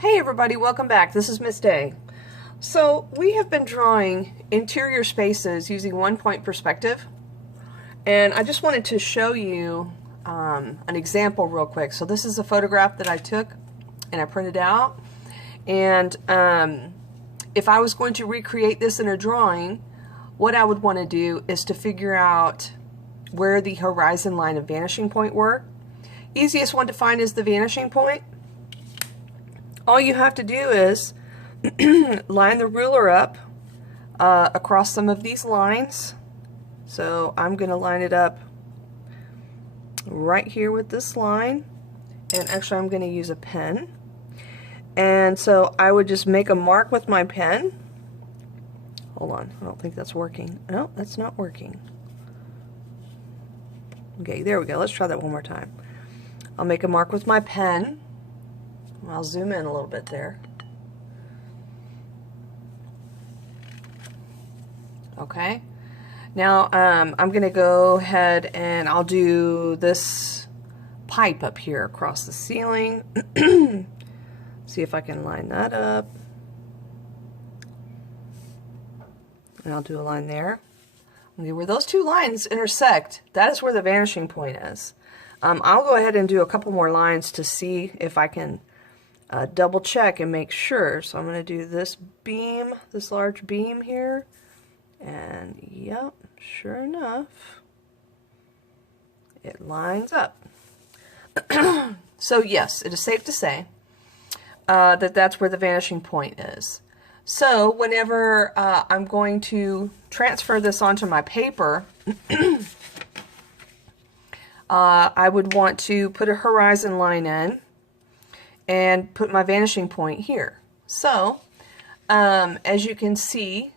Hey everybody, welcome back. This is Miss Day. So we have been drawing interior spaces using 1-point perspective, and I just wanted to show you an example real quick. So this is a photograph that I took and I printed out, and if I was going to recreate this in a drawing, what I would want to do is to figure out where the horizon line and vanishing point were. Easiest one to find is the vanishing point. All you have to do is line the ruler up across some of these lines. So I'm going to line it up right here with this line, and actually I'm going to use a pen. And so I would just make a mark with my pen. Hold on, I don't think that's working. No, that's not working. Okay, there we go. Let's try that one more time. I'll make a mark with my pen. I'll zoom in a little bit there. Okay. Now I'm going to go ahead and I'll do this pipe up here across the ceiling. See if I can line that up. And I'll do a line there. Okay, where those two lines intersect, that is where the vanishing point is. I'll go ahead and do a couple more lines to see if I can double check and make sure. So I'm going to do this beam, this large beam here, and yep, sure enough, it lines up. So yes, it is safe to say that that's where the vanishing point is. So whenever I'm going to transfer this onto my paper, I would want to put a horizon line in and put my vanishing point here. So, as you can see,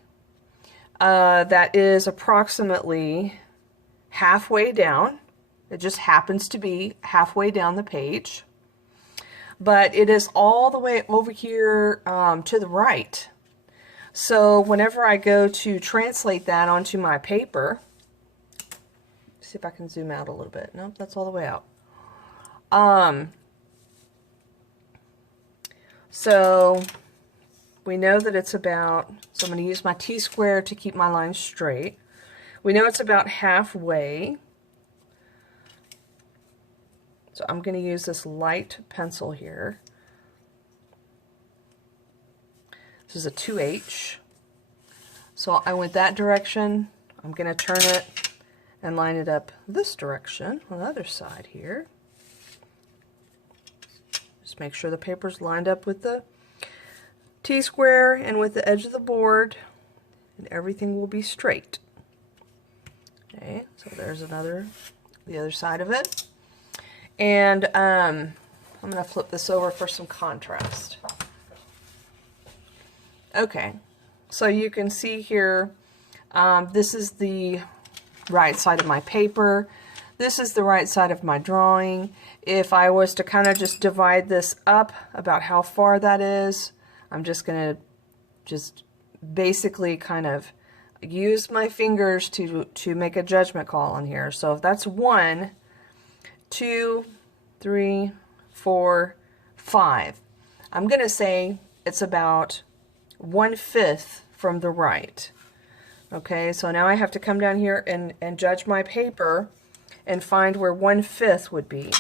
that is approximately halfway down. It just happens to be halfway down the page. But it is all the way over here to the right. So whenever I go to translate that onto my paper, see if I can zoom out a little bit. Nope, that's all the way out. So we know that it's about, so I'm going to use my T-square to keep my line straight. We know it's about halfway. So I'm going to use this light pencil here. This is a 2H. So I went that direction. I'm going to turn it and line it up this direction on the other side here. Just make sure the paper's lined up with the T-square and with the edge of the board, and everything will be straight. Okay, so there's the other side of it. And I'm going to flip this over for some contrast. Okay, so you can see here, this is the right side of my paper. This is the right side of my drawing. If I was to kind of just divide this up about how far that is, I'm just going to basically kind of use my fingers to make a judgment call on here. So if that's 1, 2, 3, 4, 5, I'm going to say it's about 1/5 from the right. Okay, so now I have to come down here and judge my paper and find where 1/5 would be.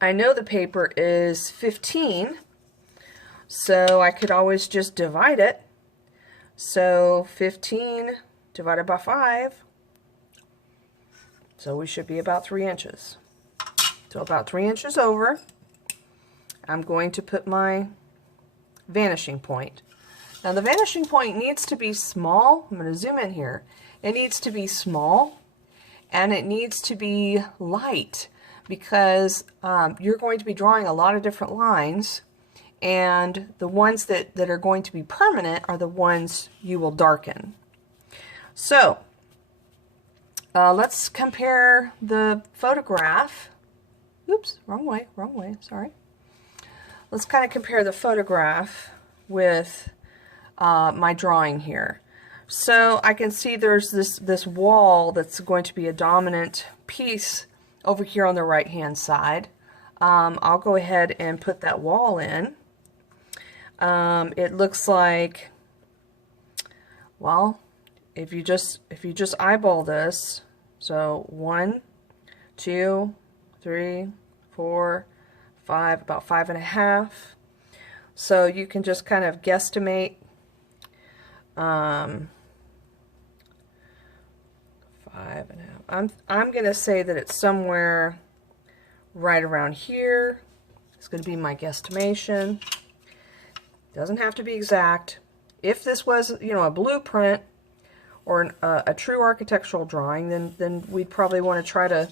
I know the paper is 15, so I could always just divide it. So 15 divided by 5, so we should be about 3 inches. So about 3 inches over, I'm going to put my vanishing point. Now the vanishing point needs to be small. I'm going to zoom in here. It needs to be small, and it needs to be light, because you're going to be drawing a lot of different lines, and the ones that are going to be permanent are the ones you will darken. So let's compare the photograph. Oops, wrong way, sorry. Let's kind of compare the photograph with my drawing here. So I can see there's this wall that's going to be a dominant piece over here on the right hand side. I'll go ahead and put that wall in. It looks like, well, if you just eyeball this, so 1, 2, 3, 4, 5, about 5.5. So you can just kind of guesstimate 5.5. I'm going to say that it's somewhere right around here. It's going to be my guesstimation. Doesn't have to be exact. If this was, you know, a blueprint or a true architectural drawing, then we'd probably want to try to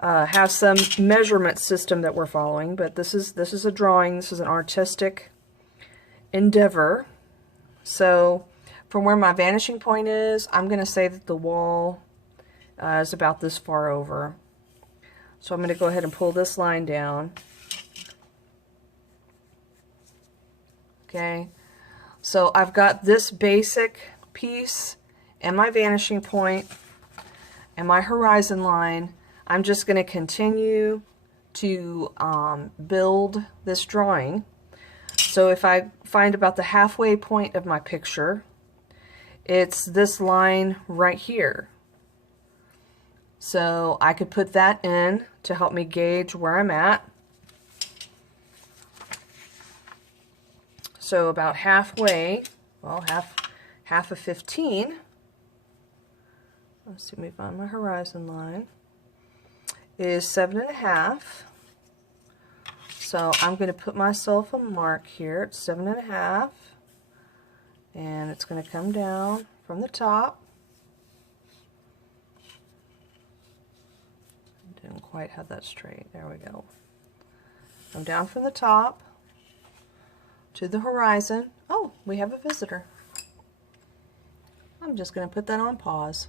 have some measurement system that we're following. But this is a drawing. This is an artistic endeavor. So from where my vanishing point is, I'm going to say that the wall is about this far over. So I'm going to go ahead and pull this line down. Okay, so I've got this basic piece and my vanishing point and my horizon line. I'm just going to continue to build this drawing. So if I find about the halfway point of my picture, it's this line right here. So I could put that in to help me gauge where I'm at. So about halfway, well, half of 15. Let's see, let me find my horizon line. Is 7.5. So I'm going to put myself a mark here at 7.5, and it's going to come down from the top. Didn't quite have that straight. There we go. Come down from the top to the horizon. Oh, we have a visitor. I'm just going to put that on pause.